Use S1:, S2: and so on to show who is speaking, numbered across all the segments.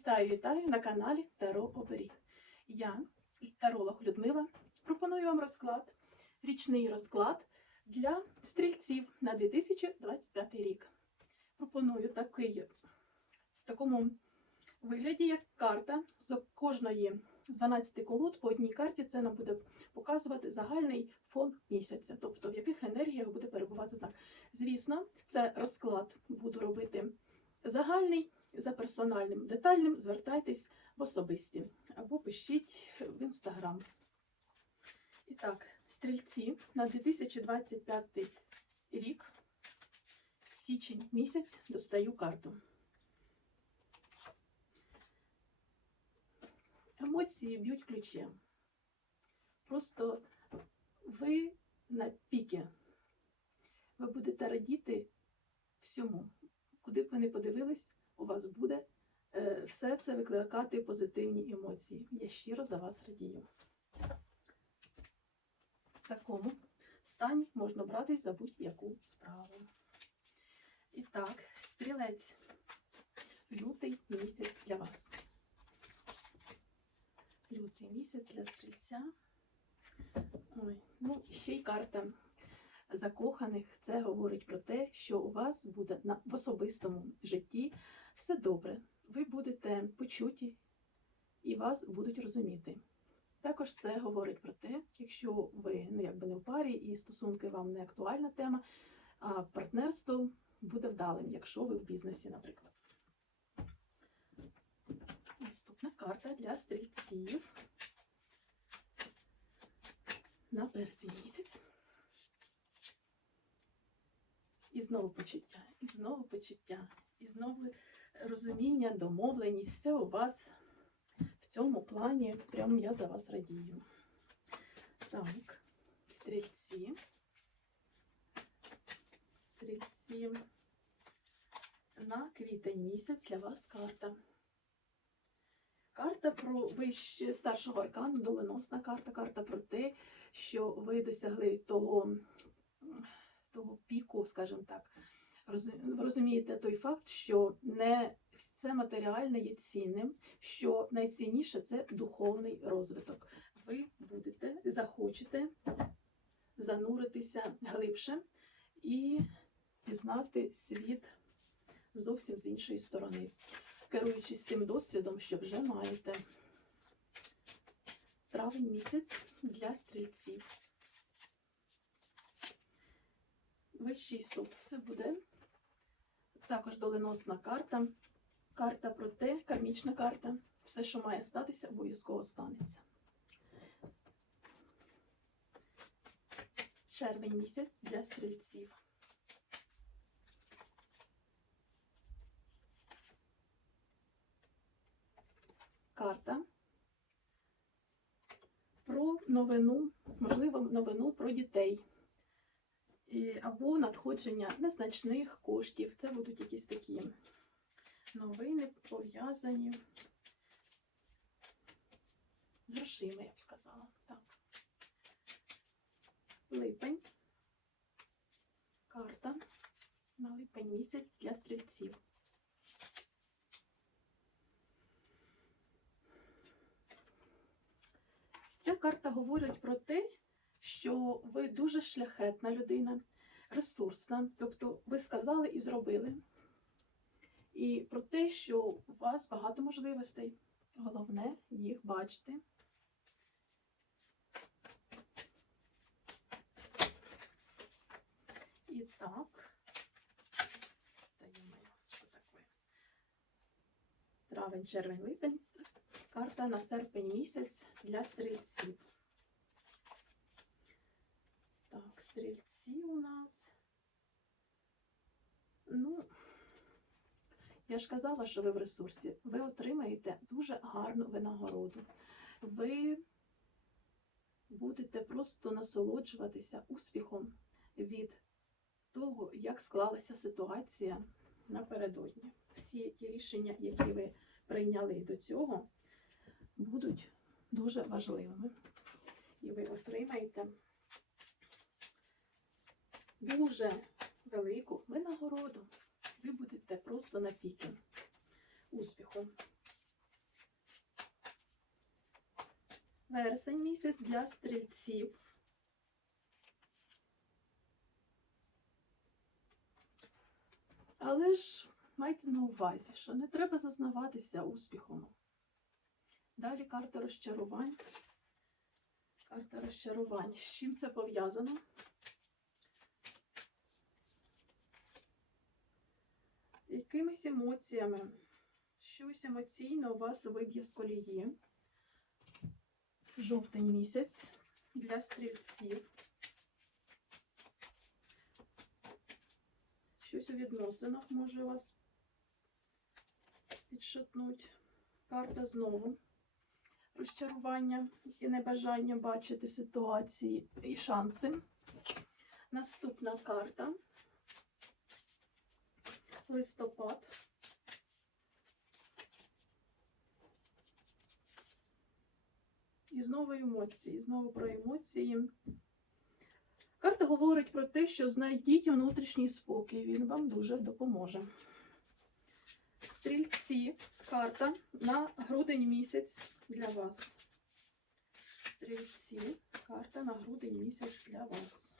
S1: Вітаю, вітаю на каналі Таро Оберіг. Я, таролог Людмила, пропоную вам розклад, річний розклад для стрільців на 2025 рік. Пропоную такий, в такому вигляді, як карта з кожної з 12 колод по одній карті. Це нам буде показувати загальний фон місяця, тобто в яких енергіях буде перебувати знак. Звісно, це розклад буду робити загальний за персональним детальним звертайтесь в особисті або пишіть в інстаграм. І так, стрільці на 2025 рік, січень місяць, достаю карту. Емоції б'ють ключем. Просто ви на піки. Ви будете радіти всьому. Куди б ви не подивились, у вас буде е, все це викликати позитивні емоції. Я щиро за вас радію. В такому стані можна братись за будь-яку справу. І так, стрілець. Лютий місяць для вас. Лютий місяць для стрільця. Ой, ну, ще й карта закоханих. Це говорить про те, що у вас буде на, в особистому житті все добре. Ви будете почуті і вас будуть розуміти. Також це говорить про те, якщо ви ну, якби не в парі і стосунки вам не актуальна тема, а партнерство буде вдалим, якщо ви в бізнесі, наприклад. Наступна карта для стрільців на березень місяць. І знову почуття, і знову почуття, і знову розуміння, домовленість. Все у вас в цьому плані. Прямо я за вас радію. Так, стрільці. Стрільці. На квітень місяць для вас карта. Карта про вище старшого аркану, доленосна карта, карта про те, що ви досягли того того піку, скажімо так, ви розумієте той факт, що не все матеріальне є цінним, що найцінніше це духовний розвиток. Ви будете, захочете зануритися глибше і пізнати світ зовсім з іншої сторони, керуючись тим досвідом, що вже маєте. Травень місяць для стрільців. Вищий суд. Все буде. Також доленосна карта. Карта про те, кармічна карта. Все, що має статися, обов'язково станеться. Червень місяць для стрільців. Карта про новину, можливо, новину про дітей. Або надходження незначних коштів. Це будуть якісь такі новини пов'язані з грошима, я б сказала. Так. Липень. Карта на липень місяць для стрільців. Ця карта говорить про те, що ви дуже шляхетна людина, ресурсна, тобто ви сказали і зробили. І про те, що у вас багато можливостей. Головне їх бачити. І так. Та ё-моё, що таке? Травень, червень, липень. Карта на серпень місяць для стрільців. Так, стрільці у нас. Ну, я ж казала, що ви в ресурсі. Ви отримаєте дуже гарну винагороду. Ви будете просто насолоджуватися успіхом від того, як склалася ситуація напередодні. Всі ті рішення, які ви прийняли до цього, будуть дуже важливими. І ви отримаєте дуже велику винагороду, ви будете просто на піки успіху. Вересень місяць для стрільців. Але ж майте на увазі, що не треба зазнаватися успіхом. Далі карта розчарувань. Карта розчарувань. З чим це пов'язано? Якимись емоціями. Щось емоційно вас виб'є з колії. Жовтень місяць для стрільців. Щось у відносинах може вас підшатнуть. Карта знову. Розчарування і небажання бачити ситуації і шанси. Наступна карта. Листопад. І знову емоції, знову про емоції. Карта говорить про те, що знайдіть внутрішній спокій, він вам дуже допоможе. Стрільці, карта на грудень місяць для вас. Стрільці, карта на грудень місяць для вас.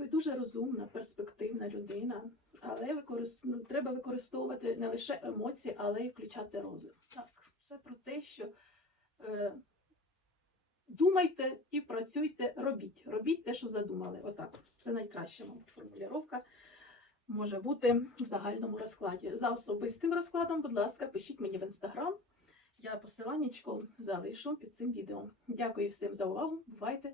S1: Ви дуже розумна, перспективна людина, але використ... ну, треба використовувати не лише емоції, але й включати розум. Так, це про те, що е, думайте і працюйте, робіть. Робіть те, що задумали. Отак. Це найкраща мабуть, формулювання може бути в загальному розкладі. За особистим розкладом, будь ласка, пишіть мені в інстаграм. Я посиланнячко залишу під цим відео. Дякую всім за увагу. Бувайте!